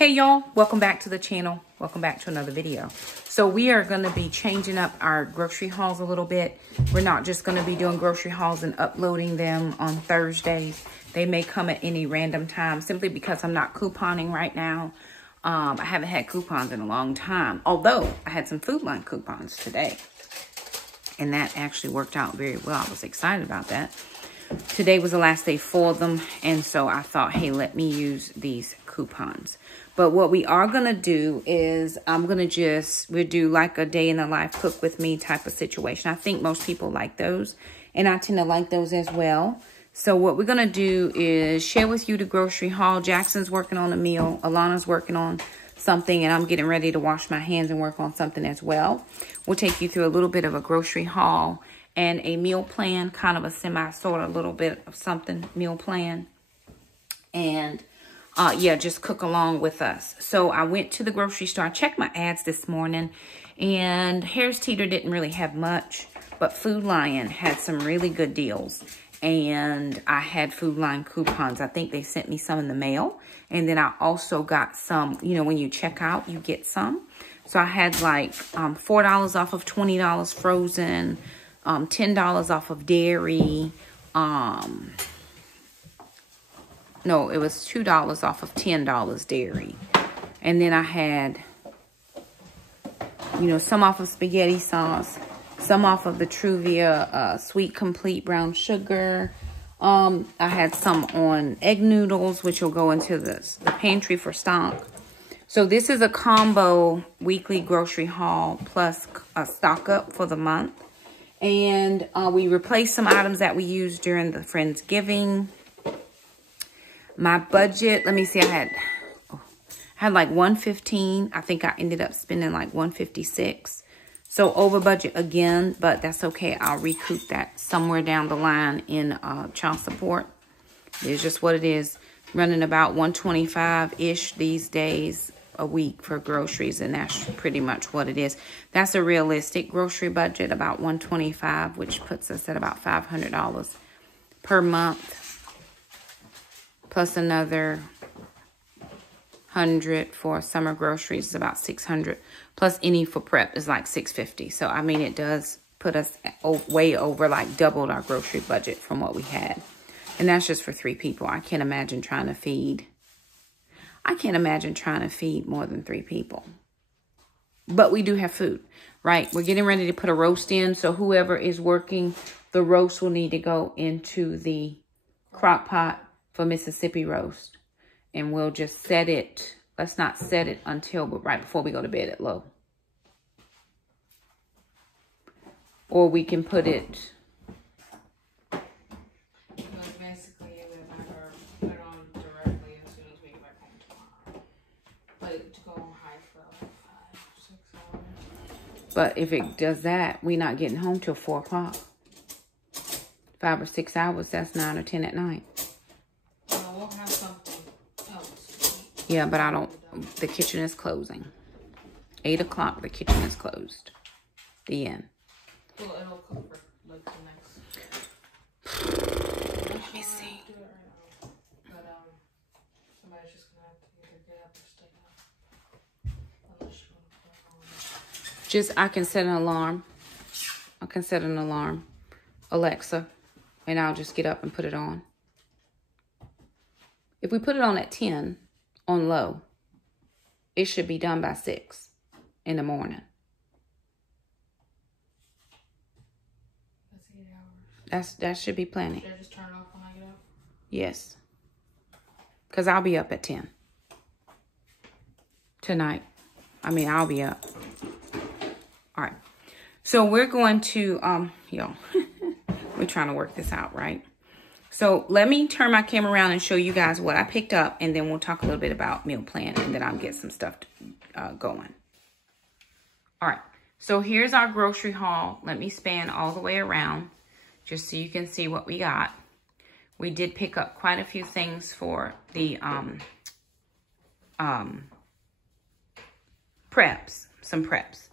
Hey y'all, welcome back to the channel. Welcome back to another video. So we are going to be changing up our grocery hauls a little bit. We're not just going to be doing grocery hauls and uploading them on Thursdays. They may come at any random time simply because I'm not couponing right now. I haven't had coupons in a long time, although I had some Food Line coupons today. And that actually worked out very well. I was excited about that. Today was the last day for them, and so I thought, hey, let me use these coupons. But what we are going to do is we'll do like a day in the life cook with me type of situation. I think most people like those, and I tend to like those as well. So what we're going to do is share with you the grocery haul. Jackson's working on a meal. Alana's working on something, and I'm getting ready to wash my hands and work on something as well. We'll take you through a little bit of a grocery haul and a meal plan, kind of a sort of little bit of something meal plan. And yeah, just cook along with us. So I went to the grocery store. I checked my ads this morning, and Harris Teeter didn't really have much, but Food Lion had some really good deals. And I had Food Line coupons. I think they sent me some in the mail. And then I also got some, you know, when you check out, you get some. So I had like $4 off of $20 frozen, $10 off of dairy. No, it was $2 off of $10 dairy. And then I had, you know, some off of spaghetti sauce, some off of the Truvia Sweet Complete Brown Sugar. I had some on egg noodles, which will go into the pantry for stock. So this is a combo weekly grocery haul plus a stock up for the month. And we replaced some items that we used during the Friendsgiving. My budget, let me see, I had like $115. I think I ended up spending like $156. So over budget again, but that's okay. I'll recoup that somewhere down the line in child support. It's just what it is. Running about $125-ish these days a week for groceries, and that's pretty much what it is. That's a realistic grocery budget, about $125, which puts us at about $500 per month. Plus another $100 for summer groceries is about $600. Plus any for prep is like $650. So I mean, it does put us way over, like doubled our grocery budget from what we had. And that's just for 3 people. I can't imagine trying to feed more than 3 people. But we do have food, right? We're getting ready to put a roast in. So whoever is working, the roast will need to go into the crock pot for Mississippi roast. And we'll just set it. Let's not set it until right before we go to bed at low. Or we can put it. Basically, put it on directly as soon as we get back home tomorrow. But it to go on high for like 5 or 6 hours. But if it does that, we're not getting home till 4 o'clock. 5 or 6 hours, that's 9 or 10 at night. We'll have something else. Yeah, but the kitchen is closing. 8 o'clock, the kitchen is closed. The end. Well, it'll cook for like the next. Let me see. Do it right now. But somebody's just gonna have to either get up or stay up. Unless you want to put it on. I can set an alarm. I can set an alarm. Alexa. And I'll just get up and put it on. If we put it on at 10 on low, it should be done by 6 in the morning. That's 8 hours. That should be plenty. Should I just turn it off when I get up? Yes. Because I'll be up at 10. Tonight. I mean, I'll be up. All right. So we're going to, y'all, we're trying to work this out, right? So let me turn my camera around and show you guys what I picked up, and then we'll talk a little bit about meal plan, and then I'll get some stuff going. All right, so here's our grocery haul. Let me span all the way around just so you can see what we got. We did pick up quite a few things for the preps, some preps.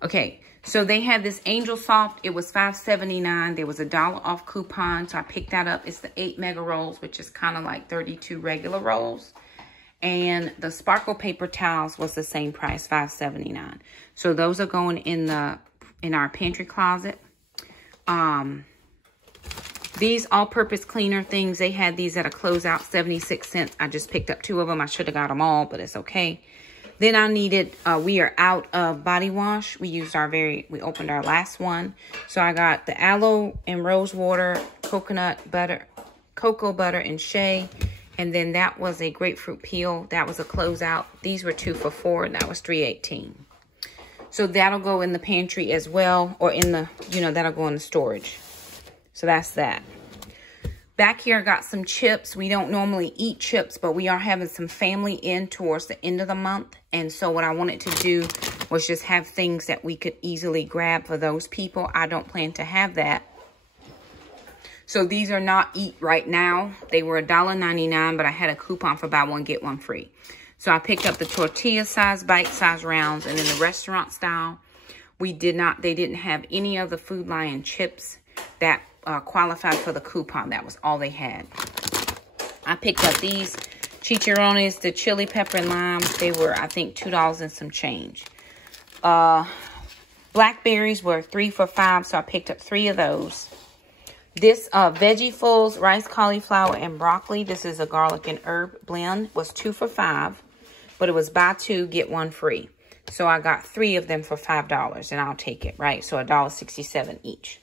Okay, so they had this Angel Soft. It was $5.79. There was a $1 off coupon, so I picked that up. It's the 8 mega rolls, which is kind of like 32 regular rolls. And the sparkle paper towels was the same price, $5.79. So those are going in our pantry closet. These all-purpose cleaner things, they had these at a closeout, 76 cents. I just picked up 2 of them. I should have got them all, but it's okay. Then I needed, we are out of body wash. We opened our last one. So I got the aloe and rose water, cocoa butter, and shea. And then that was a grapefruit peel. That was a closeout. These were 2 for $4, and that was $3.18. So that'll go in the pantry as well, or in the, that'll go in the storage. So that's that. Back here, I got some chips. We don't normally eat chips, but we are having some family in towards the end of the month. And so what I wanted to do was just have things that we could easily grab for those people. I don't plan to have that. So these are not eat right now. They were $1.99, but I had a coupon for buy one, get one free. So I picked up the tortilla size, bite size rounds, and in the restaurant style, they didn't have any of the Food Lion chips that qualified for the coupon. That was all they had. I picked up these chicharrones, the chili pepper and lime. They were, I think, $2 and some change. Blackberries were 3 for $5, so I picked up 3 of those. This Veggie-Fulls, rice, cauliflower, and broccoli. This is a garlic and herb blend. Was 2 for $5, but it was buy 2, get 1 free. So I got 3 of them for $5, and I'll take it, right? So $1.67 each.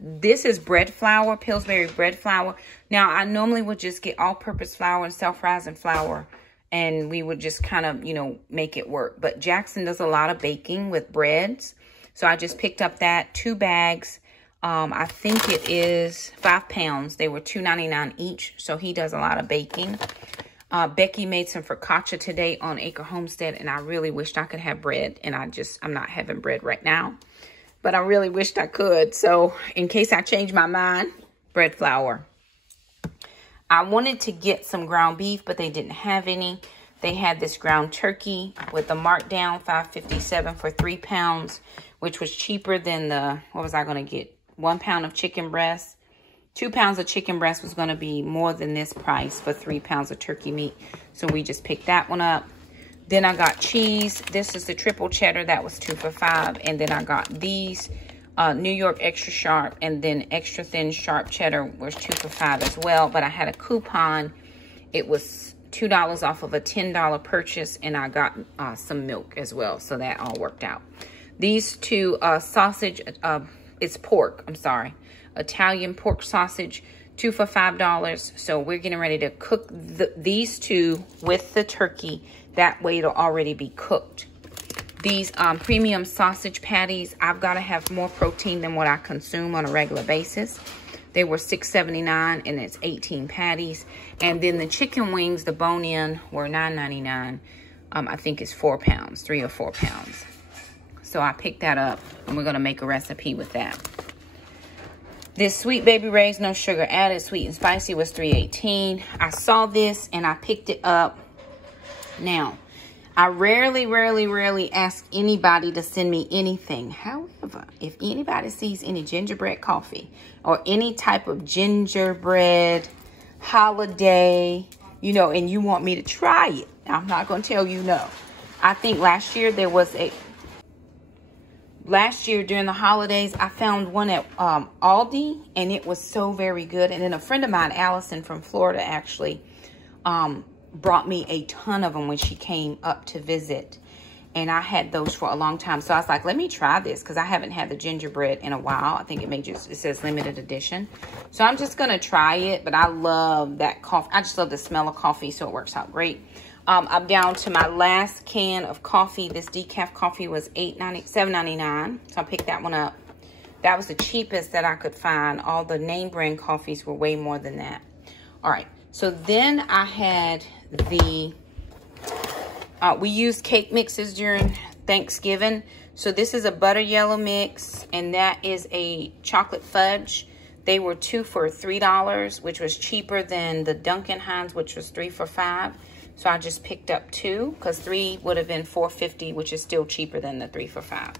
This is bread flour, Pillsbury bread flour. Now, I normally would just get all-purpose flour and self-rising flour, and we would just kind of, make it work. But Jackson does a lot of baking with breads, so I just picked up that 2 bags. I think it is 5 pounds. They were $2.99 each, so he does a lot of baking. Becky made some focaccia today on Acre Homestead, and I really wished I could have bread, and I'm not having bread right now. But I really wished I could. So in case I change my mind, bread flour. I wanted to get some ground beef, but they didn't have any. They had this ground turkey with the markdown, $5.57 for 3 pounds, which was cheaper than what was I going to get? 1 pound of chicken breast. 2 pounds of chicken breast was going to be more than this price for 3 pounds of turkey meat. So we just picked that one up. Then I got cheese. This is the triple cheddar. That was 2 for $5. And then I got these New York extra sharp, and then extra thin sharp cheddar was 2 for $5 as well. But I had a coupon. It was $2 off of a $10 purchase, and I got some milk as well. So that all worked out. These 2 sausage, it's pork, I'm sorry. Italian pork sausage, 2 for $5. So we're getting ready to cook these 2 with the turkey. That way it'll already be cooked. These premium sausage patties, I've got to have more protein than what I consume on a regular basis. They were $6.79, and it's 18 patties. And then the chicken wings, the bone-in, were $9.99. I think it's 4 pounds, 3 or 4 pounds. So I picked that up, and we're going to make a recipe with that. This Sweet Baby Ray's no sugar added, sweet and spicy, was $3.18. I saw this, and I picked it up. Now, I rarely ask anybody to send me anything. However, if anybody sees any gingerbread coffee or any type of gingerbread holiday, and you want me to try it, I'm not going to tell you no. I think last year during the holidays, I found one at Aldi, and it was so very good. And then a friend of mine, Allison from Florida, actually brought me a ton of them when she came up to visit, and I had those for a long time. So I was like, let me try this, because I haven't had the gingerbread in a while. I think it says limited edition. So I'm just gonna try it. But I love that coffee. I just love the smell of coffee, so it works out great. I'm down to my last can of coffee. This decaf coffee was $7.99, so I picked that one up. That was the cheapest that I could find. All the name brand coffees were way more than that. All right. So then I had we used cake mixes during Thanksgiving. So this is a butter yellow mix, and that is a chocolate fudge. They were 2 for $3, which was cheaper than the Duncan Hines, which was 3 for $5. So I just picked up 2, because 3 would have been $4.50, which is still cheaper than the 3 for $5.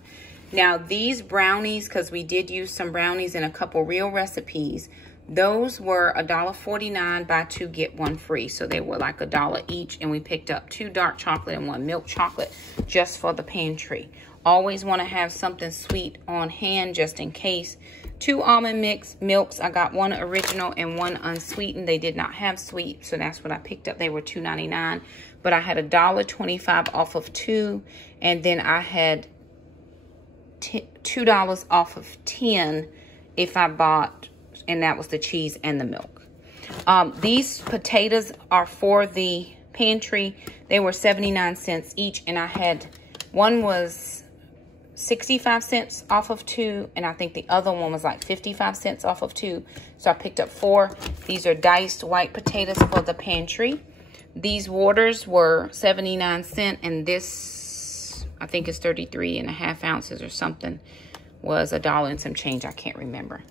Now these brownies, because we did use some brownies in a couple real recipes, those were $1.49, buy 2 get 1 free. So they were like $1 each, and we picked up 2 dark chocolate and 1 milk chocolate just for the pantry. Always want to have something sweet on hand just in case. 2 almond milks. I got 1 original and 1 unsweetened. They did not have sweet, so that's what I picked up. They were $2.99, but I had $1.25 off of 2, and then I had $2 off of 10 if I bought, and that was the cheese and the milk. These potatoes are for the pantry. They were 79 cents each, and I had, one was 65 cents off of 2, and I think the other one was like 55 cents off of 2. So I picked up 4. These are diced white potatoes for the pantry. These waters were 79 cents, and this, I think it's 33.5 ounces or something, was $1 and some change. I can't remember.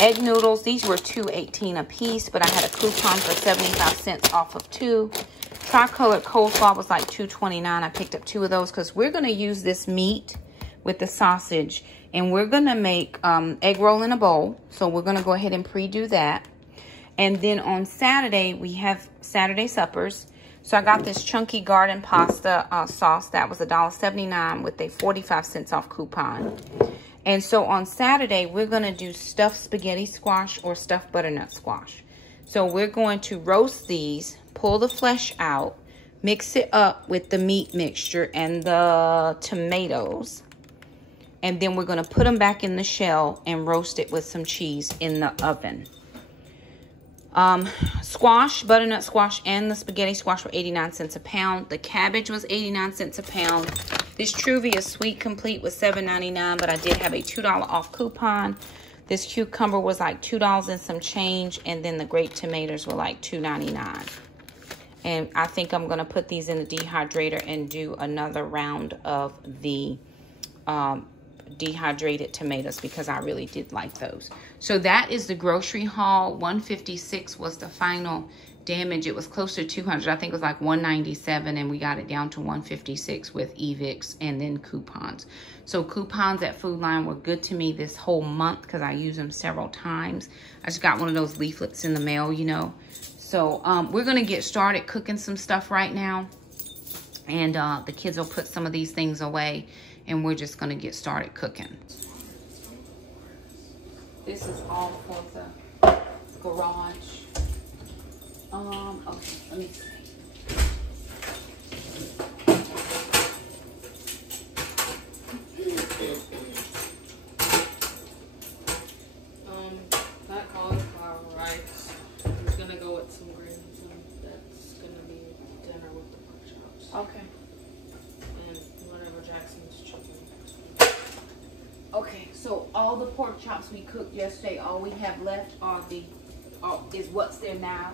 Egg noodles, these were $2.18 a piece, but I had a coupon for 75 cents off of 2. Tricolored coleslaw was like $2.29. I picked up 2 of those because we're going to use this meat with the sausage, and we're going to make egg roll in a bowl. So we're going to go ahead and pre-do that. And then on Saturday, we have Saturday suppers. So I got this chunky garden pasta sauce. That was $1.79 with a 45 cents off coupon. And so on Saturday, we're going to do stuffed spaghetti squash or stuffed butternut squash. So we're going to roast these, pull the flesh out, mix it up with the meat mixture and the tomatoes. And then we're going to put them back in the shell and roast it with some cheese in the oven. Squash, butternut squash, and the spaghetti squash were 89 cents a pound. The cabbage was 89 cents a pound. This Truvia Sweet Complete was $7.99, but I did have a $2 off coupon. This cucumber was like $2 and some change, and then the grape tomatoes were like $2.99. And I think I'm going to put these in the dehydrator and do another round of the dehydrated tomatoes because I really did like those. So that is the grocery haul. $156 was the final damage. It was closer to $200. I think it was like $197, and we got it down to $156 with evicts and then coupons. So coupons at Food Line were good to me this whole month because I use them several times. I just got one of those leaflets in the mail, you know. So we're going to get started cooking some stuff right now, and the kids will put some of these things away, and we're just going to get started cooking. This is all for the garage. Okay, let me see. That cauliflower rice is gonna go with some greens, and that's gonna be dinner with the pork chops. Okay. And whatever Jackson's chicken. Okay, so all the pork chops we cooked yesterday, all we have left are is what's there now.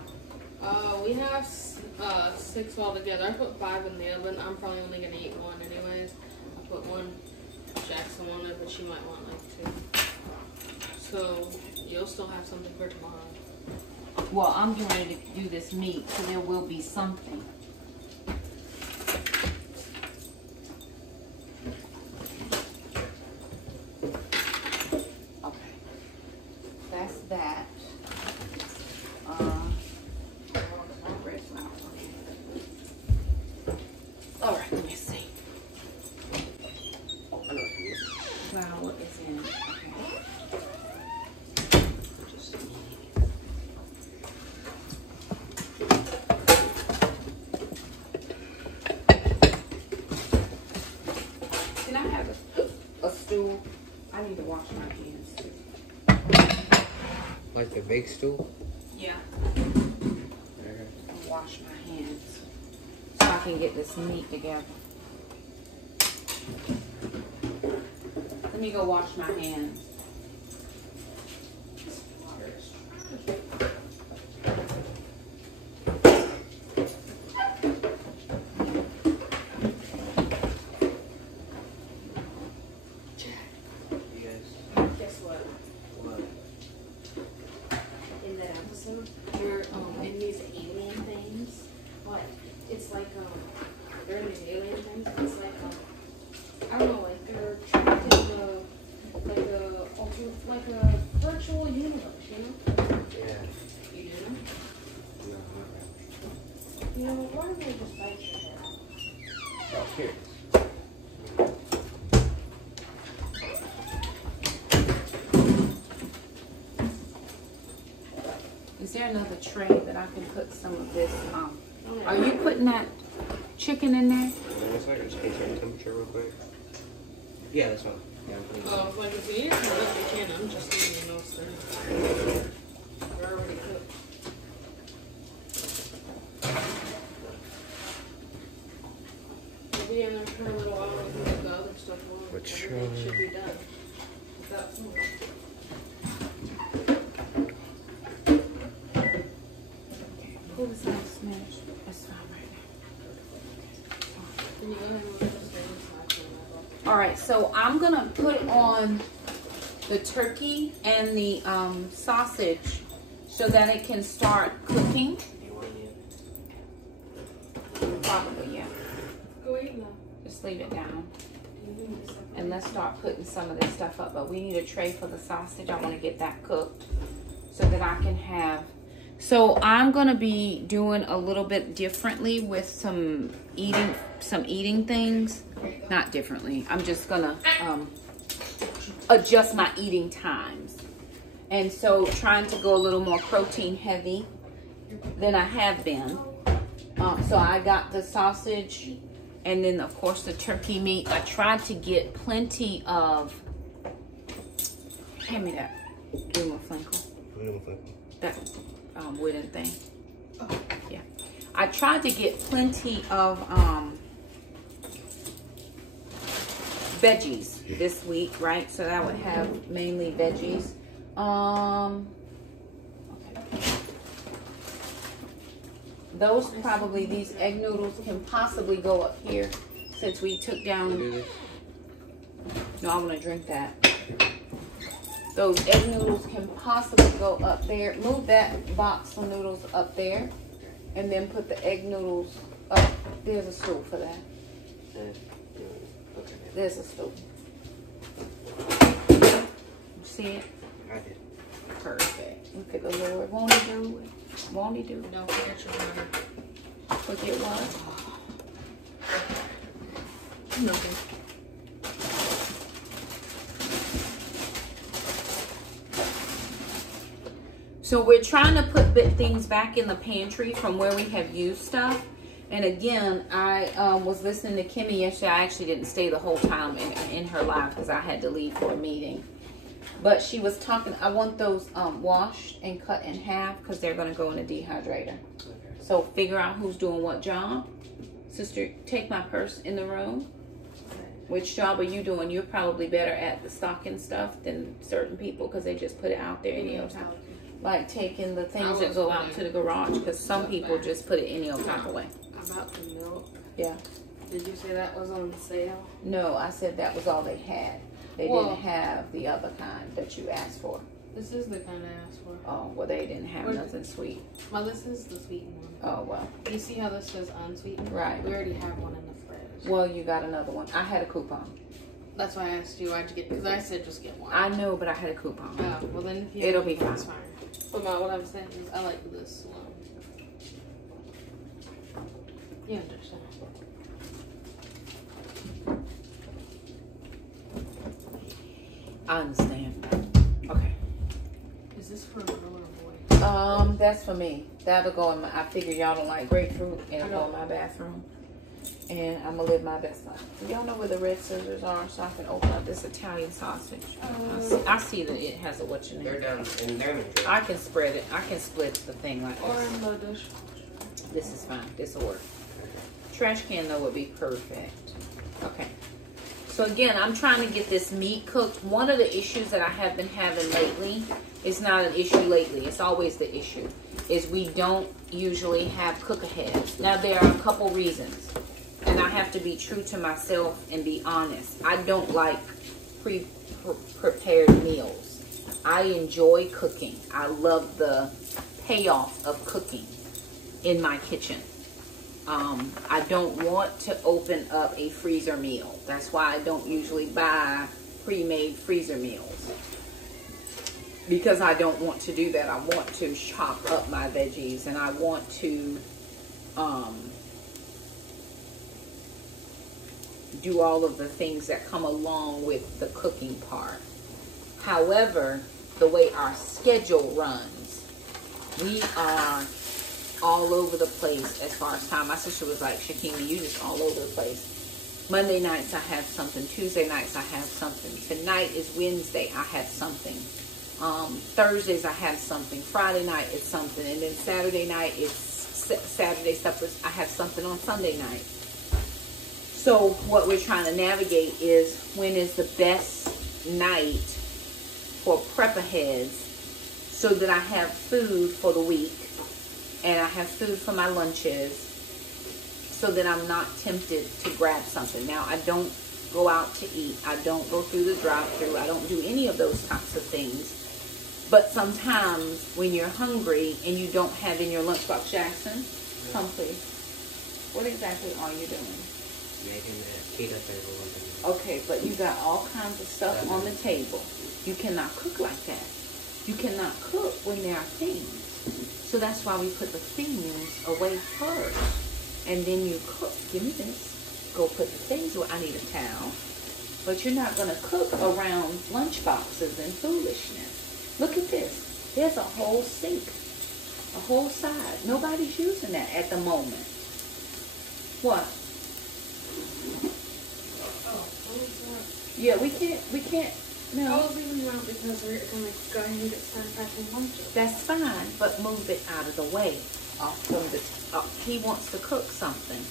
We have 6 altogether. I put 5 in the oven. I'm probably only gonna eat 1 anyways. I put 1. Jackson wanted, but she might want like 2. So you'll still have something for tomorrow. Well, I'm getting ready to do this meat, so there will be something. Okay, that's that. All right, let me see. Flour is in. Can I have a stool? I need to wash my hands too. Like the big stool? Yeah. Wash my hands so I can get this meat together. Let me go wash my hands. Guess what? What? In that episode, you're in these alien things. What? It's like they're in these alien things. It's like I don't know, like they're trapped in the Is there another tray that I can put some of this? Are you putting that chicken in there? One second, just get your temperature real quick. Yeah, that's fine. Yeah, I'm putting it. Oh, like if you need to look, you can. I'm just leaving the notes there. They're already cooked. We'll be in there for a little while and move the other stuff along. Which Everything should be done. Without some. Pull this out, smash. That's fine right Can you go ahead and move this thing? now. All right, so I'm gonna put on the turkey and the sausage so that it can start cooking. You want it? Probably, yeah. Go eat now. Just leave it down. And let's start putting some of this stuff up. But we need a tray for the sausage. I want to get that cooked so that I can have. So I'm going to be doing a little bit differently with some eating things. Not differently. I'm just going to adjust my eating times. And so trying to go a little more protein heavy than I have been. So I got the sausage and then of course the turkey meat. I tried to get plenty of, hand me that Wilma Flankle. That wooden thing. Yeah. I tried to get plenty of veggies this week, right? So that I would have mainly veggies. Okay. Those probably, these egg noodles can possibly go up here since we took down. No, I want to drink that. Those egg noodles can possibly go up there. Move that box of noodles up there and then put the egg noodles up. There's a stool for that. There's a stool. You see it? I did. Perfect. Look at the Lord. Won't he do it? Won't he do it? Don't forget your water. Forget what? Nothing. So we're trying to put things back in the pantry from where we have used stuff. And again, I was listening to Kimmy yesterday. I actually didn't stay the whole time in her live because I had to leave for a meeting. But she was talking, I want those washed and cut in half because they're going to go in a dehydrator. So figure out who's doing what job. Sister, take my purse in the room. Which job are you doing? You're probably better at the stocking stuff than certain people because they just put it out there any old time. Like taking the things that go out to the garage because some people just put it any old type of way. About the milk. Yeah. Did you say that was on sale? No, I said that was all they had. They didn't have the other kind that you asked for. This is the kind I asked for. Oh, well, they didn't have nothing sweet. Well, this is the sweetened one. Oh, well. You see how this says unsweetened? Right. We already have one in the fridge. Well, you got another one. I had a coupon. That's why I asked you why'd you get, because I said just get one. I know, but I had a coupon. Oh, well then if you It'll be that's fine. But what I'm saying is I like this one. You understand. I understand. Okay. Is this for a girl or a boy? That's for me. That'll go in my, I figure y'all don't like grapefruit. It'll go in my bathroom. And I'm gonna live my best life. Y'all know where the red scissors are so I can open up this Italian sausage. I see that it has a what's your name. They're down in there. I can spread it. I can split the thing like Or this. in the dish. This is fine. This will work. Trash can though would be perfect. Okay. So again, I'm trying to get this meat cooked. One of the issues that I have been having lately, it's not an issue lately, it's always the issue, is we don't usually have cook-aheads. Now there are a couple reasons, and I have to be true to myself and be honest. I don't like prepared meals. I enjoy cooking. I love the payoff of cooking in my kitchen. I don't want to open up a freezer meal. That's why I don't usually buy pre-made freezer meals. Because I don't want to do that. I want to chop up my veggies and I want to do all of the things that come along with the cooking part. However, the way our schedule runs, We are all over the place as far as time. My sister was like, Shakema, you just all over the place. Monday nights I have something. Tuesday nights I have something. Tonight is Wednesday. I have something. Thursdays I have something. Friday night it's something. And then Saturday night it's Saturday suppers. I have something on Sunday night. So what we're trying to navigate is when is the best night for prep aheads so that I have food for the week and I have food for my lunches so that I'm not tempted to grab something. Now, I don't go out to eat. I don't go through the drive-thru. I don't do any of those types of things. But sometimes when you're hungry and you don't have in your lunchbox, Jackson, come please. What exactly are you doing? Making the keto table. Okay, but you got all kinds of stuff on the table. You cannot cook like that. You cannot cook when there are things. So that's why we put the things away first. And then you cook. Give me this. Go put the things away. I need a towel. But you're not going to cook around lunch boxes and foolishness. Look at this. There's a whole sink. A whole side. Nobody's using that at the moment. What? Yeah, we can't, no. I was leaving them out because we're going to go ahead and get started packing lunches. That's fine, but move it out of the way. Off from the, he wants to cook something,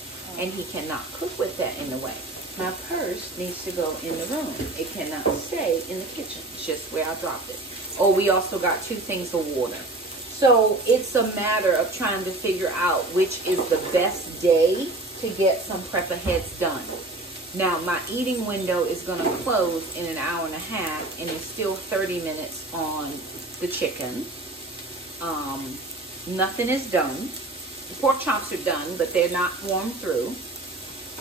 and he cannot cook with that in the way. My purse needs to go in the room. It cannot stay in the kitchen. It's just where I dropped it. Oh, we also got 2 things of water. So it's a matter of trying to figure out which is the best day to get some prep aheads done. Now, my eating window is going to close in an hour and a half, and it's still 30 minutes on the chicken. Nothing is done. The pork chops are done, but they're not warmed through.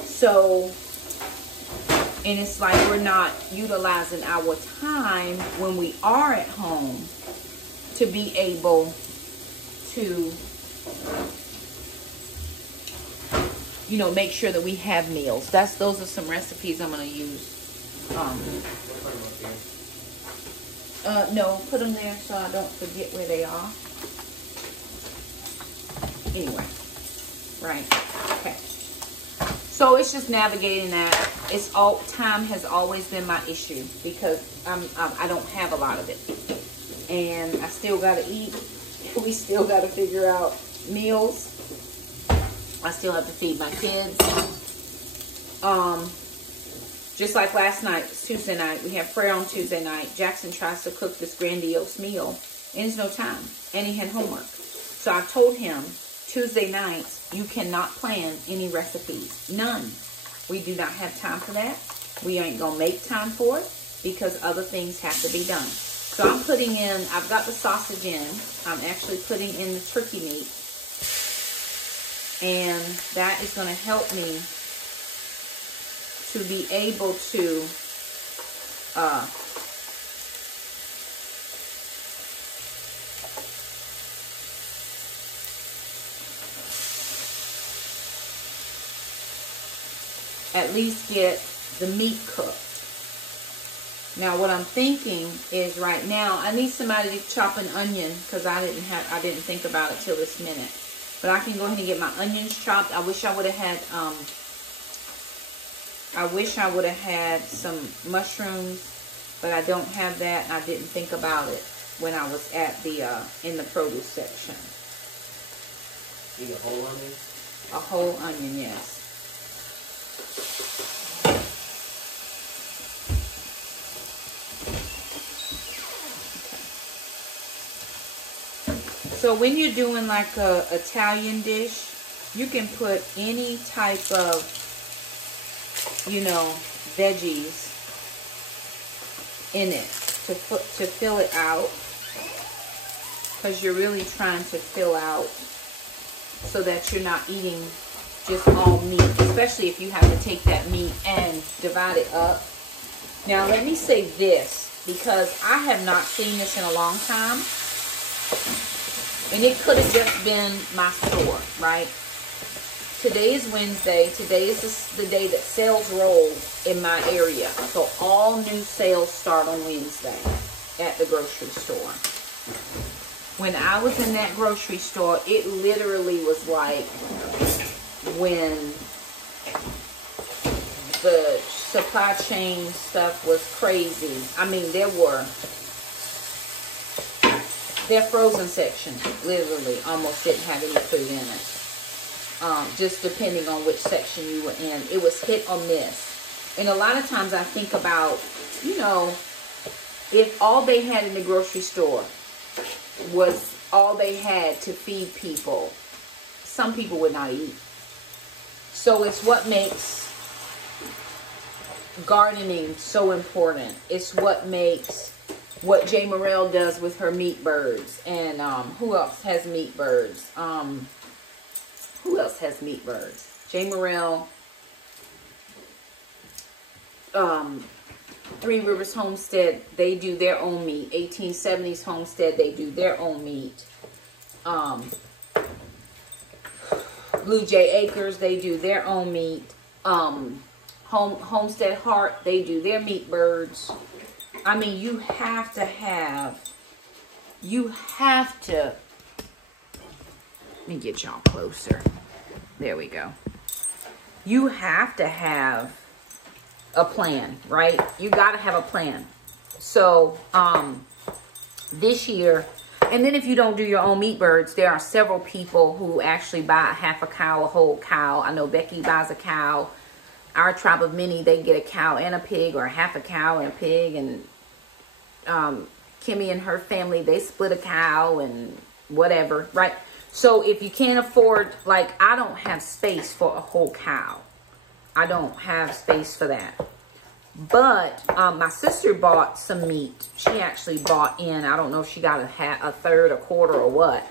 So, and it's like we're not utilizing our time when we are at home to be able to, you know, make sure that we have meals. Those are some recipes I'm going to use. No, put them there so I don't forget where they are. Anyway, right, okay. So it's just navigating that. Time has always been my issue because I don't have a lot of it. And I still got to eat. We still got to figure out meals. I still have to feed my kids. Just like last night, Tuesday night, we have prayer on Tuesday night. Jackson tries to cook this grandiose meal, and there's no time. And he had homework. So I told him, Tuesday nights, you cannot plan any recipes. None. We do not have time for that. We ain't going to make time for it because other things have to be done. So I'm putting in, I've got the sausage in. I'm actually putting in the turkey meat. And that is going to help me to be able to at least get the meat cooked. Now what I'm thinking is right now I need somebody to chop an onion because I didn't think about it till this minute. But I can go ahead and get my onions chopped. I wish I would have had some mushrooms, but I don't have that. I didn't think about it when I was at the in the produce section. Need a whole onion? A whole onion, yes. So when you're doing like a Italian dish, you can put any type of, you know, veggies in it to fill it out, because you're really trying to fill out so that you're not eating just all meat, especially if you have to take that meat and divide it up. Now let me say this, because I have not seen this in a long time. And it could have just been my store, right? Today is Wednesday. Today is the day that sales roll in my area. So all new sales start on Wednesday at the grocery store. When I was in that grocery store, it literally was like when the supply chain stuff was crazy. I mean, their frozen section literally almost didn't have any food in it. Just depending on which section you were in. It was hit or miss. And a lot of times I think about, you know, if all they had in the grocery store was all they had to feed people, some people would not eat. So it's what makes gardening so important. It's what makes what J. Morrell does with her meat birds. And who else has meat birds? Who else has meat birds? J. Morrell, Three Rivers Homestead, they do their own meat. 1870s Homestead, they do their own meat. Blue Jay Acres, they do their own meat. Homestead Heart, they do their meat birds. I mean, you have to, let me get y'all closer. There we go. You have to have a plan, right? You got to have a plan. So, this year, and then if you don't do your own meat birds, there are several people who actually buy half a cow, a whole cow. I know Becky buys a cow. Our tribe of many, they get a cow and a pig, or half a cow and a pig. And Kimmy and her family, they split a cow and whatever, right? So if you can't afford, like, I don't have space for a whole cow. I don't have space for that. But my sister bought some meat. She actually bought in, I don't know if she got a third, a quarter, or what.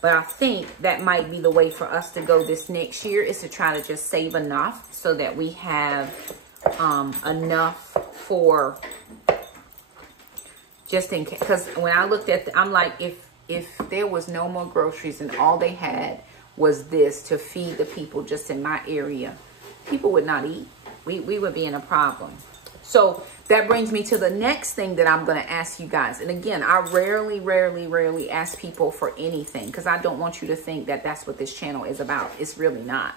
But I think that might be the way for us to go this next year, is to try to just save enough so that we have enough for just in case. Because when I looked at I'm like, if there was no more groceries and all they had was this to feed the people just in my area, people would not eat. We would be in a problem. So that brings me to the next thing that I'm going to ask you guys. And again, I rarely ask people for anything, because I don't want you to think that that's what this channel is about. It's really not.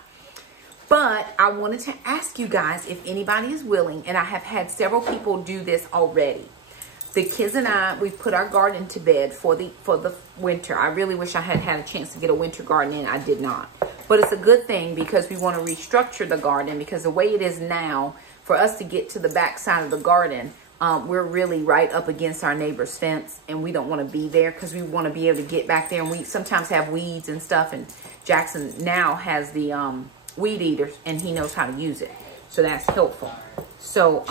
But I wanted to ask you guys if anybody is willing, and I have had several people do this already. The kids and I, we put our garden to bed for the winter. I really wish I had had a chance to get a winter garden in. I did not. But it's a good thing, because we want to restructure the garden, because the way it is now, for us to get to the back side of the garden, we're really right up against our neighbor's fence, and we don't want to be there, because we want to be able to get back there. And we sometimes have weeds and stuff, and Jackson now has the weed eater, and he knows how to use it. So that's helpful. So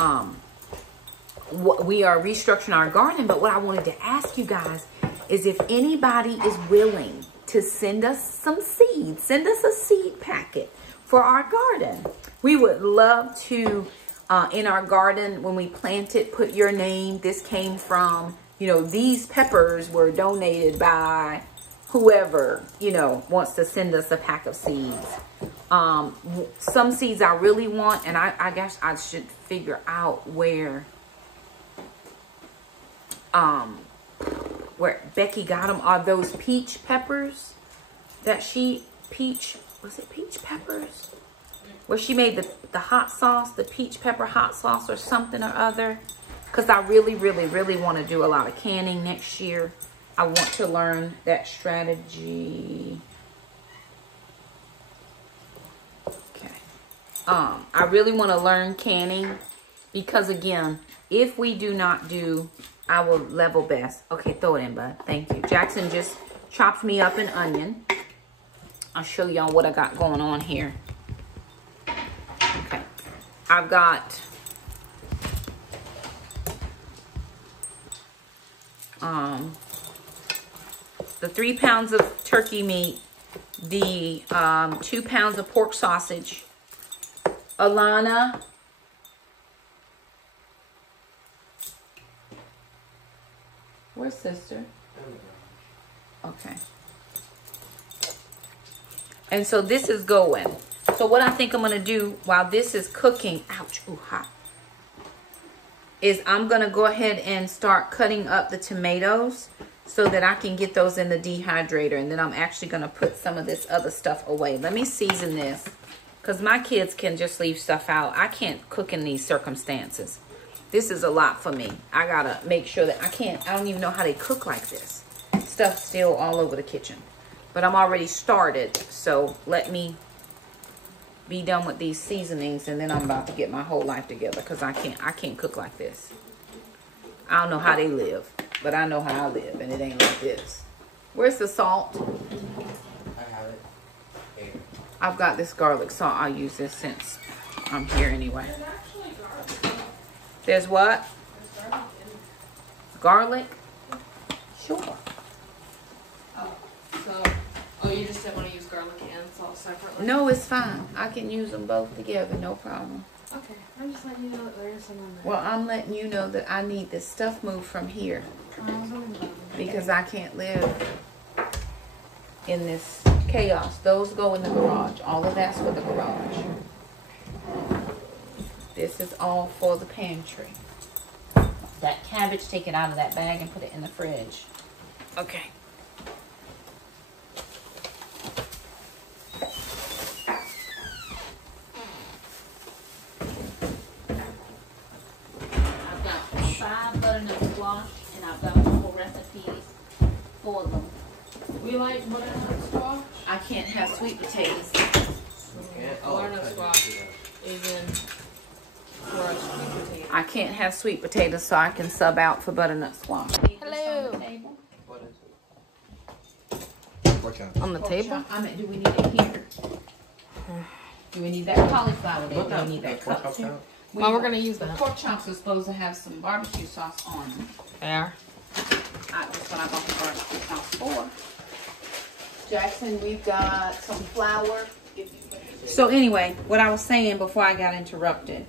we are restructuring our garden. But what I wanted to ask you guys is if anybody is willing to send us some seeds, send us a seed packet for our garden. We would love to, in our garden, when we plant it, put your name. This came from, you know, these peppers were donated by whoever, you know, wants to send us a pack of seeds. Some seeds I really want, and I guess I should figure out where Becky got them, are those peach peppers that was it peach peppers? Where she made the hot sauce, the peach pepper hot sauce or something or other. Because I really want to do a lot of canning next year. I want to learn that strategy. Okay. I really want to learn canning, because again, if we do not do our level best. Okay, throw it in, bud. Thank you. Jackson just chopped me up an onion. I'll show y'all what I got going on here. Okay. I've got the 3 pounds of turkey meat, the 2 pounds of pork sausage. Alana, where's sister? Okay. And so this is going. So what I think I'm going to do while this is cooking, ouch, ooh, hot, is I'm going to go ahead and start cutting up the tomatoes. so that I can get those in the dehydrator. And then I'm actually going to put some of this other stuff away. Let me season this, because my kids can just leave stuff out. I can't cook in these circumstances. This is a lot for me. I got to make sure that I don't even know how they cook like this. Stuff still all over the kitchen. But I'm already started, so let me be done with these seasonings, and then I'm about to get my whole life together, because I can't cook like this. I don't know how they live, but I know how I live, and it ain't like this. Where's the salt? I have it. Here. I've got this garlic salt. I'll use this since I'm here anyway. There's actually garlic. There's what? There's garlic in it. Garlic? Sure. Oh, you just didn't want to use garlic and salt separately? No, it's fine. I can use them both together, no problem. Okay, I'm just letting you know that there is some in there. Well, I'm letting you know that I need this stuff moved from here, because I can't live in this chaos. Those go in the garage. All of that's for the garage. This is all for the pantry. That cabbage, take it out of that bag and put it in the fridge. Okay. I've got 5 butternut squash, and I've got 4 recipes for them. We like butternut squash. I can't have sweet potatoes. Butternut squash is in for a sweet potato. I can't have sweet potatoes, so I can sub out for butternut squash. Hello. What is it? Watch out. On the table? I mean, do we need it here? Do we need that cauliflower there? Do we need that cup too? Well, we're gonna use that. Pork chops are supposed to have some barbecue sauce on them. There. That's what I bought the barbecue sauce for. Jackson, we've got some flour. So anyway, what I was saying before I got interrupted.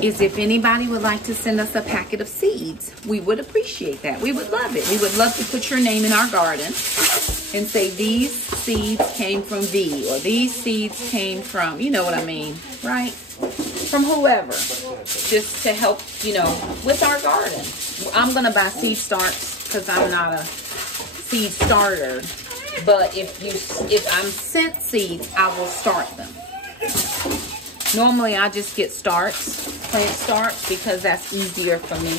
Is if anybody would like to send us a packet of seeds, we would appreciate that. We would love it. We would love to put your name in our garden and say these seeds came from V, or these seeds came from, you know what I mean, right? From whoever, just to help, you know, with our garden. I'm going to buy seed starts because I'm not a seed starter. But if I'm sent seeds, I will start them. Normally, I just get starts, plant starts, because that's easier for me.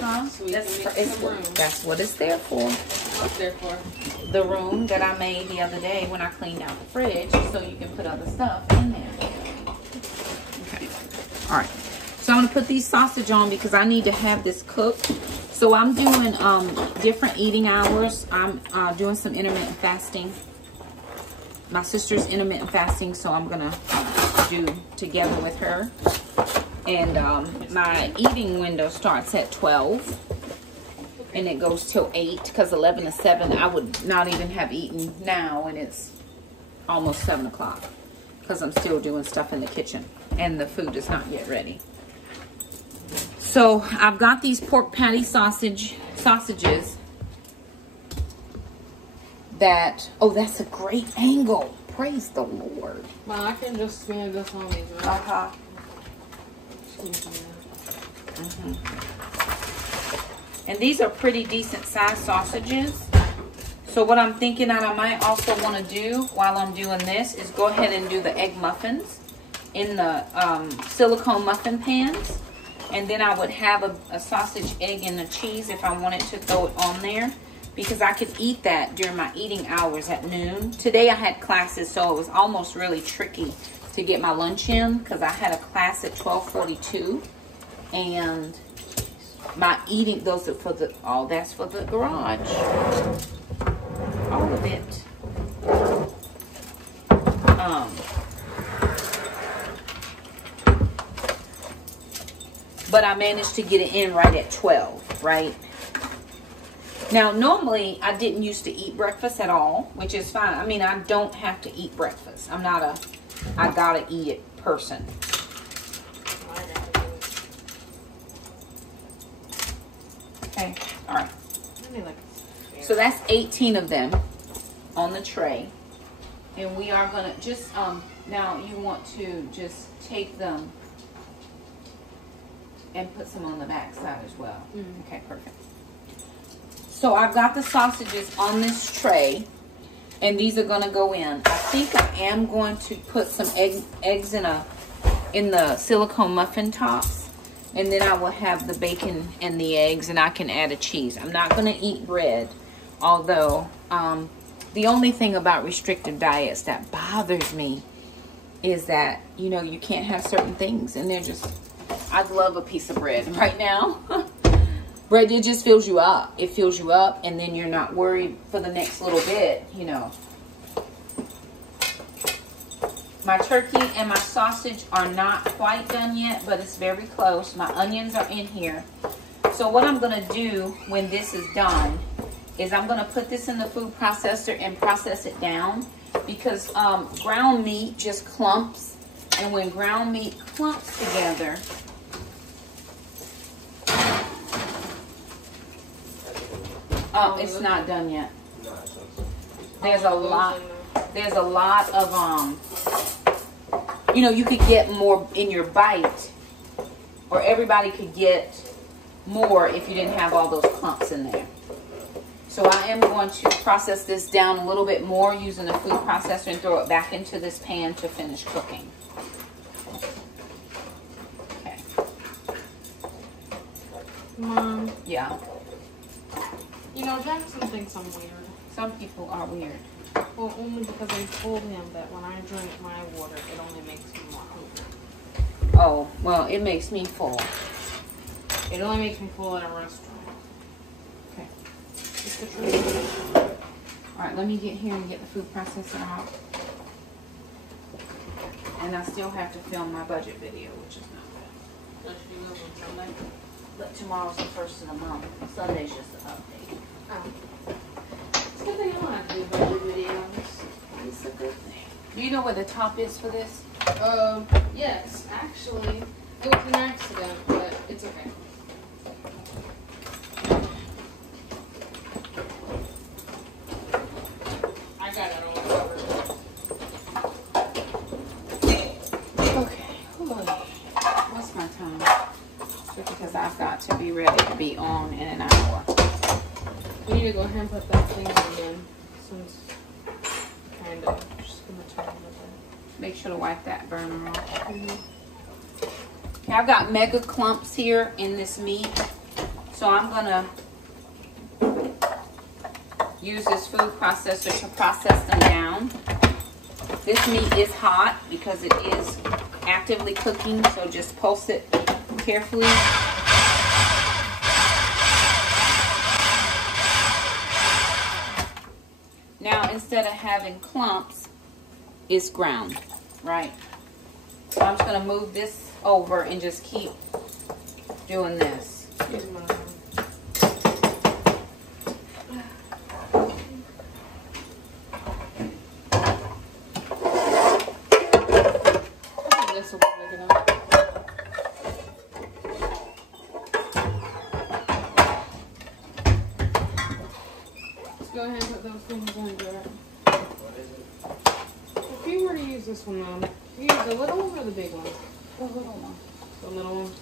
Huh? That's what it's there for. What's there for? The room that I made the other day when I cleaned out the fridge, so you can put other stuff in there. Okay. All right. So I'm going to put these sausage on because I need to have this cooked. So I'm doing different eating hours. I'm doing some intermittent fasting. My sister's intermittent fasting, so I'm gonna do together with her. And my eating window starts at 12 and it goes till 8, because 11 to 7 I would not even have eaten now, and it's almost 7 o'clock because I'm still doing stuff in the kitchen and the food is not yet ready. So I've got these pork patty sausages that, oh, that's a great angle. Praise the Lord. Well, I can just smear this on these, right? Uh-huh. And these are pretty decent sized sausages. So what I'm thinking that I might also want to do while I'm doing this is go ahead and do the egg muffins in the silicone muffin pans. And then I would have a sausage, egg, and a cheese if I wanted to throw it on there, because I could eat that during my eating hours at noon. Today I had classes, so it was almost really tricky to get my lunch in because I had a class at 12:42. And my eating, those are for the, all that's for the garage. All of it. But I managed to get it in right at 12, right? Now, normally, I didn't used to eat breakfast at all, which is fine. I mean, I don't have to eat breakfast. I'm not a, I gotta eat it person. Okay, all right. So that's 18 of them. on the tray. And we are gonna just, now you want to just take them and put some on the back side as well. Okay, perfect. So I've got the sausages on this tray, and these are gonna go in. I think I am going to put some eggs in the silicone muffin tops, and then I will have the bacon and the eggs, and I can add a cheese. I'm not gonna eat bread, although the only thing about restrictive diets that bothers me is that, you know, you can't have certain things, and they're just, I'd love a piece of bread right now. Bread, it just fills you up. It fills you up, and then you're not worried for the next little bit, you know. My turkey and my sausage are not quite done yet, but it's very close. My onions are in here. So what I'm gonna do when this is done is I'm gonna put this in the food processor and process it down, because ground meat just clumps, and when ground meat clumps together, it's not done yet. There's a lot of you know, you could get more in your bite, or everybody could get more if you didn't have all those clumps in there. So I am going to process this down a little bit more using the food processor and throw it back into this pan to finish cooking. Okay. Mom. Yeah. You know, Jackson thinks I'm weird. Some people are weird. Well, only because I told him that when I drink my water, it only makes me more hungry. Oh, well, it makes me full. It only makes me full at a restaurant. Okay. It's the truth. All right, let me get here and get the food processor out. And I still have to film my budget video, which is not bad. Let's do it on Sunday. But tomorrow's the first of the month. Sunday's just an update. Oh. It's a good thing I don't have to do budget videos. It's a good thing. Do you know where the top is for this? Yes, actually. It was an accident, but it's okay. I got it all covered. Okay. What's my time? Just because I've got to be ready to be on in an hour. We need to go ahead and put that thing in, since kind of just gonna turn it. Make sure to wipe that burner off. Okay, I've got mega clumps here in this meat, so I'm gonna use this food processor to process them down. This meat is hot because it is actively cooking, so just pulse it carefully. Now, instead of having clumps, it's ground, right? So I'm just gonna move this over and just keep doing this. Excuse me. This will be big enough. Let's go ahead and put those things under it. If you were to use this one though, you use the little one or the big one? The little one. The little one.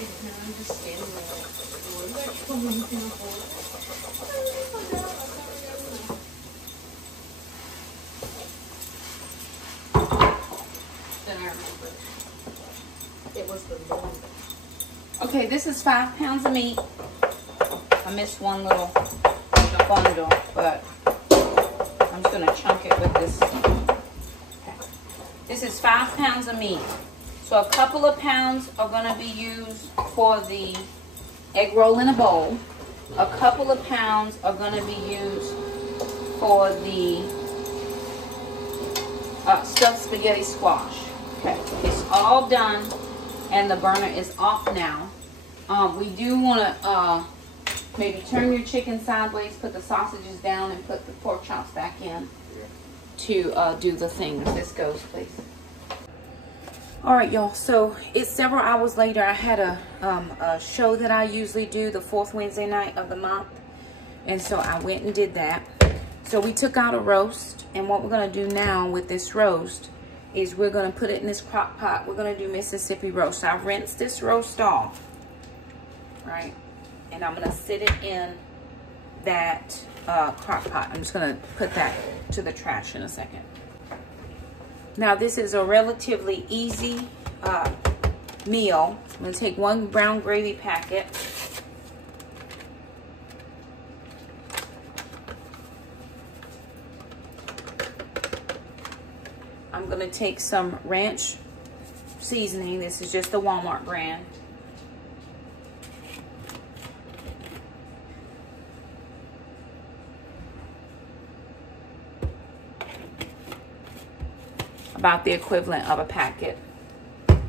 I'm just standing there. What is that coming for? Then I remember. It was the Leland. Okay, this is 5 pounds of meat. I missed one little bundle, but I'm just gonna chunk it with this. Okay. This is 5 pounds of meat. So a couple of pounds are gonna be used for the egg roll in a bowl. A couple of pounds are gonna be used for the stuffed spaghetti squash. Okay, it's all done and the burner is off now. We do wanna maybe turn your chicken sideways, put the sausages down, and put the pork chops back in to do the thing. If this goes, please. All right, y'all. So it's several hours later. I had a show that I usually do the 4th Wednesday night of the month, and so I went and did that. So we took out a roast, and what we're gonna do now with this roast is we're gonna put it in this crock pot. We're gonna do Mississippi roast. So I've rinsed this roast off, right? And I'm gonna sit it in that crock pot. I'm just gonna put that to the trash in a second. Now this is a relatively easy meal. I'm gonna take 1 brown gravy packet. I'm gonna take some ranch seasoning. This is just the Walmart brand. About the equivalent of a packet. I'm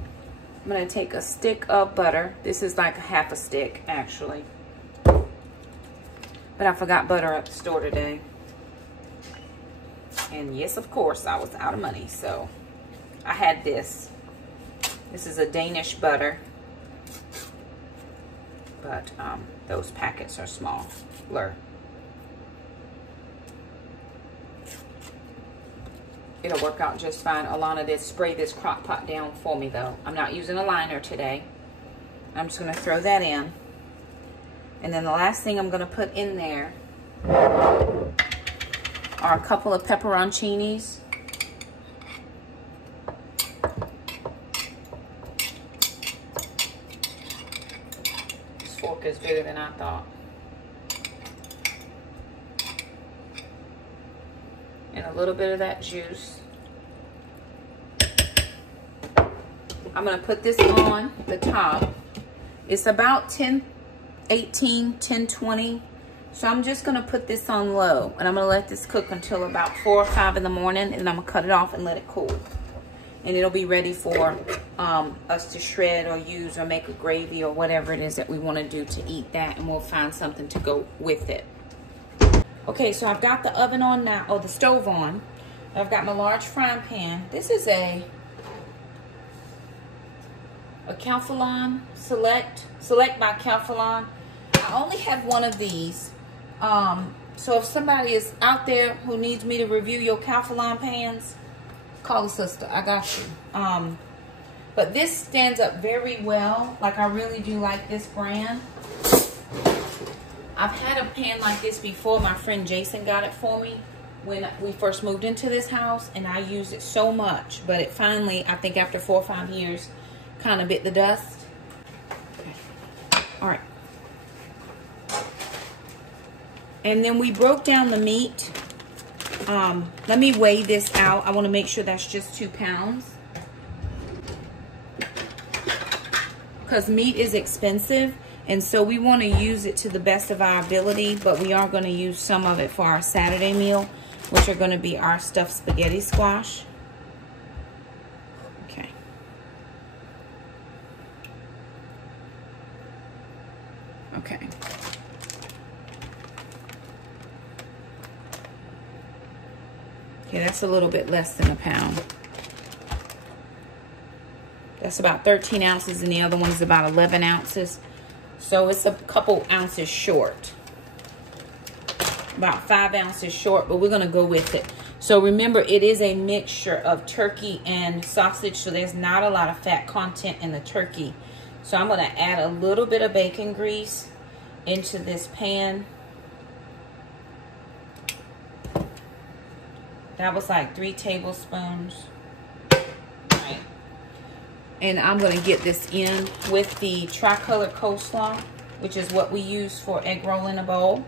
gonna take a stick of butter. This is like a half a stick, actually. But I forgot butter at the store today. And yes, of course, I was out of money, so I had this. This is a Danish butter. But those packets are smaller. It'll work out just fine. Alana did spray this crock pot down for me, though. I'm not using a liner today. I'm just going to throw that in. And then the last thing I'm going to put in there are a couple of pepperoncinis. This fork is bigger than I thought. And a little bit of that juice. I'm gonna put this on the top. It's about 10:20. So I'm just gonna put this on low, and I'm gonna let this cook until about 4 or 5 in the morning, and I'm gonna cut it off and let it cool. And it'll be ready for us to shred or use or make a gravy or whatever it is that we wanna do to eat that, and we'll find something to go with it. Okay, so I've got the oven on now, or the stove on. I've got my large frying pan. This is a Kaale Select by Kaale. I only have one of these. So if somebody is out there who needs me to review your Kaale pans, call a sister. I got you. But this stands up very well. Like, I really do like this brand. I've had a pan like this before. My friend Jason got it for me when we first moved into this house, and I used it so much. But it finally, I think after 4 or 5 years, kind of bit the dust. Okay. All right. And then we broke down the meat. Let me weigh this out. I want to make sure that's just 2 pounds. Because meat is expensive. And so we want to use it to the best of our ability, but we are going to use some of it for our Saturday meal, which are going to be our stuffed spaghetti squash. Okay. Okay. Okay, that's a little bit less than a pound. That's about 13 ounces, and the other one is about 11 ounces. So it's a couple ounces short. About 5 ounces short, but we're going to go with it. So remember, it is a mixture of turkey and sausage, so there's not a lot of fat content in the turkey. So I'm going to add a little bit of bacon grease into this pan. That was like 3 tablespoons. Right. And I'm going to get this in with the tricolor coleslaw, which is what we use for egg roll in a bowl.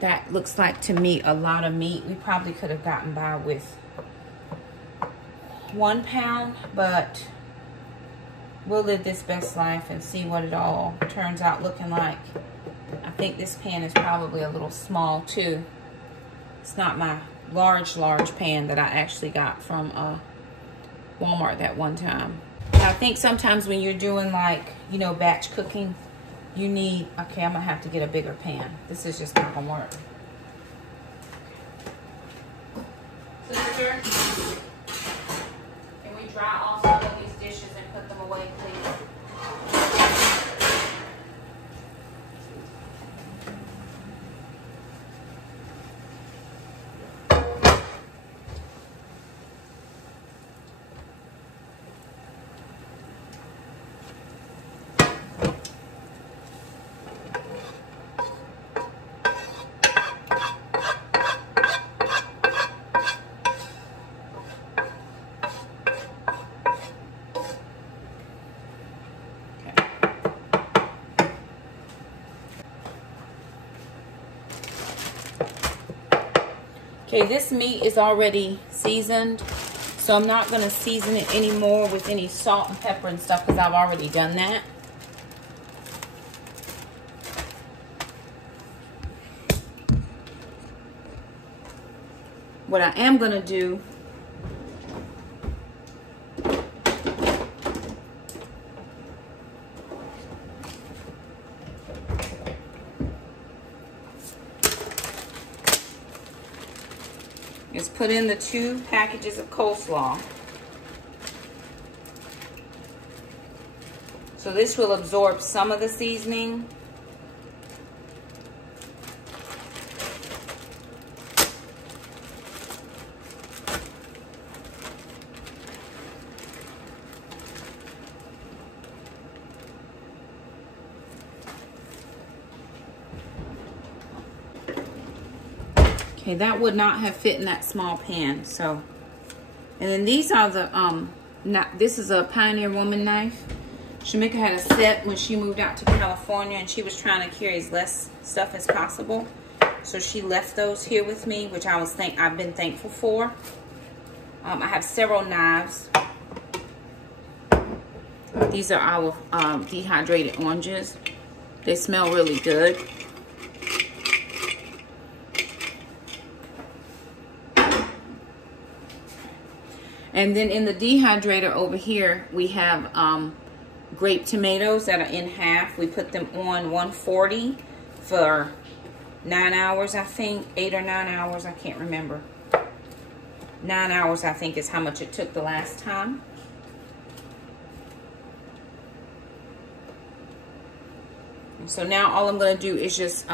That looks like to me a lot of meat. We probably could have gotten by with 1 pound, but we'll live this best life and see what it all turns out looking like. I think this pan is probably a little small too. It's not my large pan that I actually got from Walmart that one time. And I think sometimes when you're doing like, you know, batch cooking, you need, okay, I'm gonna have to get a bigger pan. This is just not gonna work. Sister, can we dry off some of these dishes and put them away, please? Okay, this meat is already seasoned, so I'm not going to season it anymore with any salt and pepper and stuff because I've already done that. What I am going to do is put in the 2 packages of coleslaw. So this will absorb some of the seasoning. Okay, that would not have fit in that small pan. So, and then these are the this is a Pioneer Woman knife. Shamika had a set when she moved out to California, and she was trying to carry as less stuff as possible. So she left those here with me, which I've been thankful for. I have several knives. These are our dehydrated oranges. They smell really good. And then in the dehydrator over here, we have grape tomatoes that are in half. We put them on 140 for 9 hours, I think. 8 or 9 hours, I can't remember. 9 hours, I think, is how much it took the last time. And so now all I'm going to do is just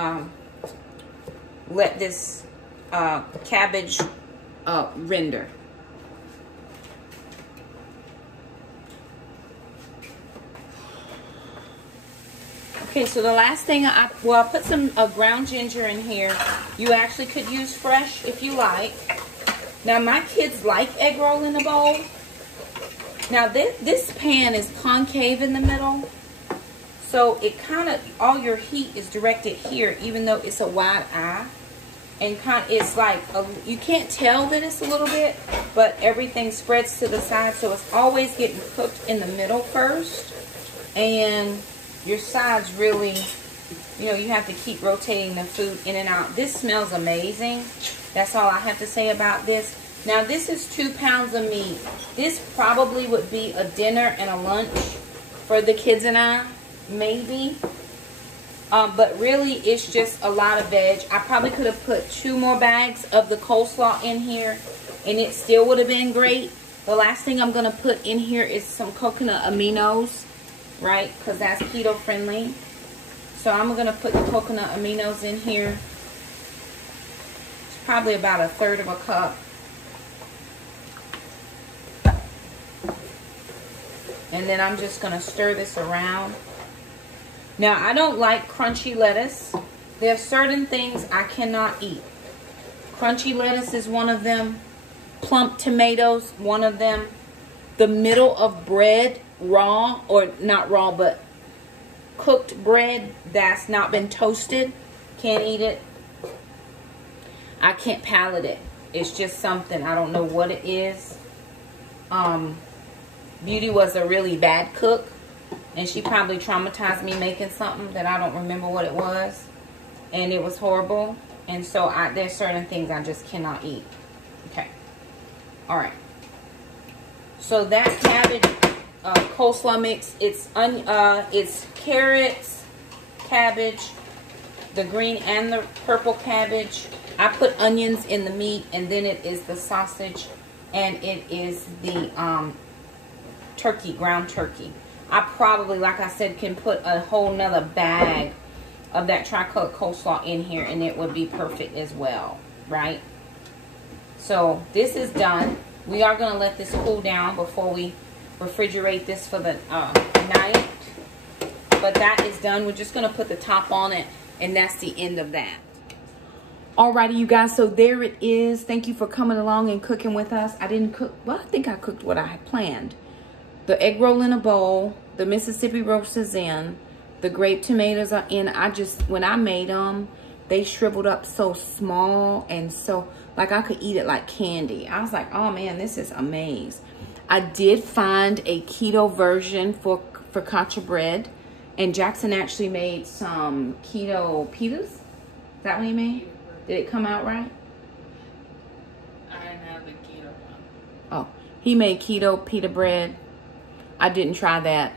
let this cabbage render. Okay, so the last thing I put some ground ginger in here. You actually could use fresh if you like. Now my kids like egg roll in a bowl. Now this pan is concave in the middle, so it kind of, all your heat is directed here, even though it's a wide eye, and it's like you can't tell that it's a little bit, but everything spreads to the side, so it's always getting cooked in the middle first, and your sides really, you know, you have to keep rotating the food in and out. This smells amazing. That's all I have to say about this. Now, this is 2 pounds of meat. This probably would be a dinner and a lunch for the kids and I, maybe. But really, it's just a lot of veg. I probably could have put 2 more bags of the coleslaw in here, and it still would have been great. The last thing I'm going to put in here is some coconut aminos. Right, because that's keto friendly. So I'm gonna put the coconut aminos in here. It's probably about 1/3 of a cup. And then I'm just gonna stir this around. Now, I don't like crunchy lettuce. There are certain things I cannot eat. Crunchy lettuce is one of them. Plump tomatoes, one of them. The middle of bread, raw, or not raw, but cooked bread that's not been toasted, can't eat it. I can't palate it. It's just something, I don't know what it is. Beauty was a really bad cook, and she probably traumatized me making something that I don't remember what it was, and it was horrible. And so there's certain things I just cannot eat. Okay. All right. So that cabbage coleslaw mix, it's carrots, cabbage, the green and the purple cabbage. I put onions in the meat, and then it is the sausage, and it is the turkey, ground turkey. I probably, like I said, can put a whole nother bag of that tricolor coleslaw in here, and it would be perfect as well, right? So this is done. We are going to let this cool down before we refrigerate this for the night. But that is done. We're just going to put the top on it, and that's the end of that. Alrighty, you guys, so there it is. Thank you for coming along and cooking with us. I didn't cook, well, I think I cooked what I had planned. The egg roll in a bowl, the Mississippi roast is in, the grape tomatoes are in. When I made them, they shriveled up so small and so, like I could eat it like candy. I was like, oh man, this is amazing. I did find a keto version for focaccia bread, and Jackson actually made some keto pitas. Is that what he made? Did it come out right? I didn't have the keto one. Oh, he made keto pita bread. I didn't try that.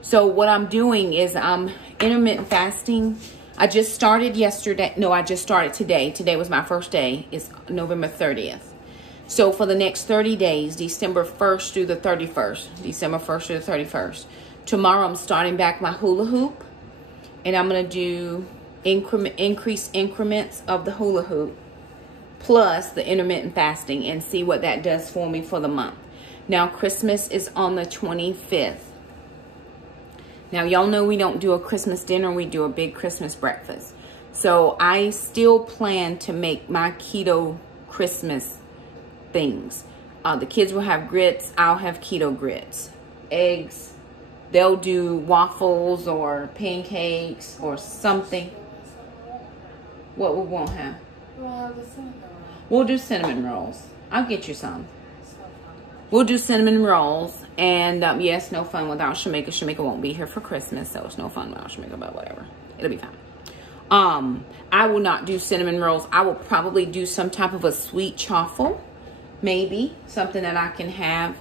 So what I'm doing is I'm intermittent fasting. I just started yesterday. No, I just started today. Today was my first day. It's November 30th. So for the next 30 days, December 1st through the 31st. December 1st through the 31st. Tomorrow I'm starting back my hula hoop. And I'm going to do increased increments of the hula hoop plus the intermittent fasting and see what that does for me for the month. Now, Christmas is on the 25th. Now, y'all know we don't do a Christmas dinner. We do a big Christmas breakfast. So, I still plan to make my keto Christmas things. The kids will have grits. I'll have keto grits. Eggs. They'll do waffles or pancakes or something. What we won't have? We'll have the cinnamon rolls. We'll do cinnamon rolls. I'll get you some. We'll do cinnamon rolls, and yes, no fun without Shakema. Shakema won't be here for Christmas, so it's no fun without Shakema, but whatever. It'll be fine. I will not do cinnamon rolls. I will probably do some type of a sweet chaffle, maybe. Something that I can have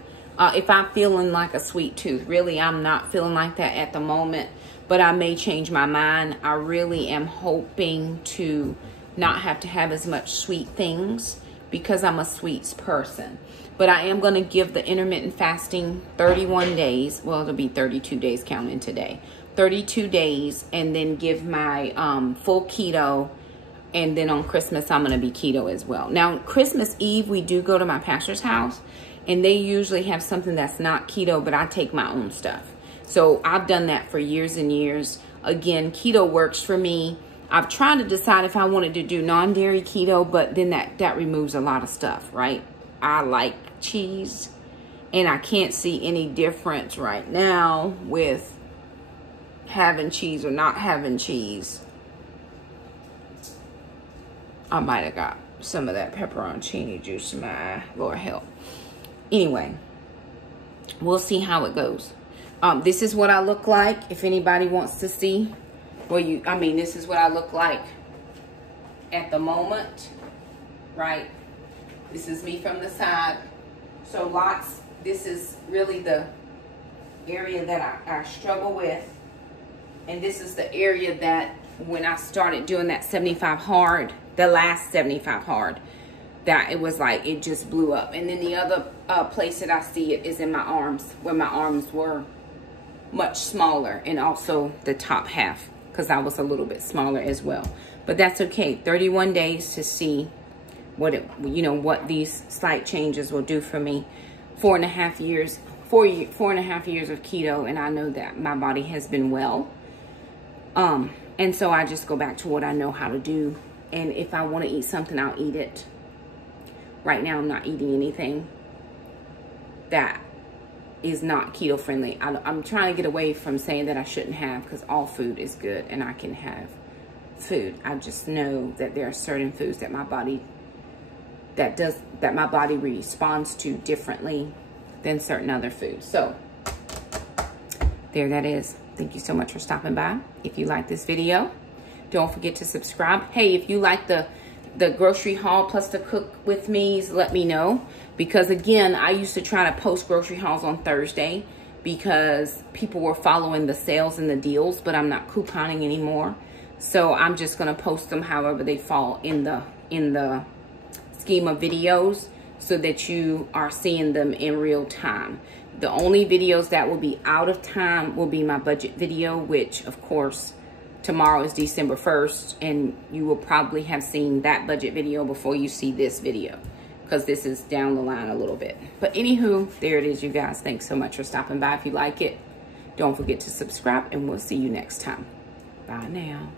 if I'm feeling like a sweet tooth. Really, I'm not feeling like that at the moment, but I may change my mind. I really am hoping to not have to have as much sweet things because I'm a sweets person. But I am going to give the intermittent fasting 31 days. Well, it'll be 32 days counting today. 32 days, and then give my full keto. And then on Christmas, I'm going to be keto as well. Now, Christmas Eve, we do go to my pastor's house. And they usually have something that's not keto, but I take my own stuff. So I've done that for years and years. Again, keto works for me. I've tried to decide if I wanted to do non-dairy keto, but then that removes a lot of stuff, right? I like cheese, and I can't see any difference right now with having cheese or not having cheese. I might have got some of that pepperoncini juice in my eye. Lord help. Anyway, we'll see how it goes. This is what I look like. If anybody wants to see, this is what I look like at the moment, right? This is me from the side. So this is really the area that I struggle with. And this is the area that when I started doing that 75 hard, the last 75 hard, that it was like, it just blew up. And then the other place that I see it is in my arms, where my arms were much smaller, and also the top half because I was a little bit smaller as well. But that's okay. 31 days to see what what these slight changes will do for me. 4.5 years, 4.5 years of keto, and I know that my body has been well. And so I just go back to what I know how to do. And if I want to eat something, I'll eat it. Right now, I'm not eating anything that is not keto friendly. I'm trying to get away from saying that I shouldn't have, because all food is good and I can have food. I just know that there are certain foods that my body responds to differently than certain other foods. So there that is. Thank you so much for stopping by. If you like this video, don't forget to subscribe. Hey, if you like the grocery haul plus the cook with me's, let me know. Because again, I used to try to post grocery hauls on Thursday because people were following the sales and the deals, but I'm not couponing anymore. So I'm just gonna post them however they fall in the scheme of videos, so that you are seeing them in real time. The only videos that will be out of time will be my budget video, which of course tomorrow is December 1st, and you will probably have seen that budget video before you see this video, because this is down the line a little bit. But anywho, there it is, you guys. Thanks so much for stopping by. If you like it, don't forget to subscribe, and we'll see you next time. Bye now.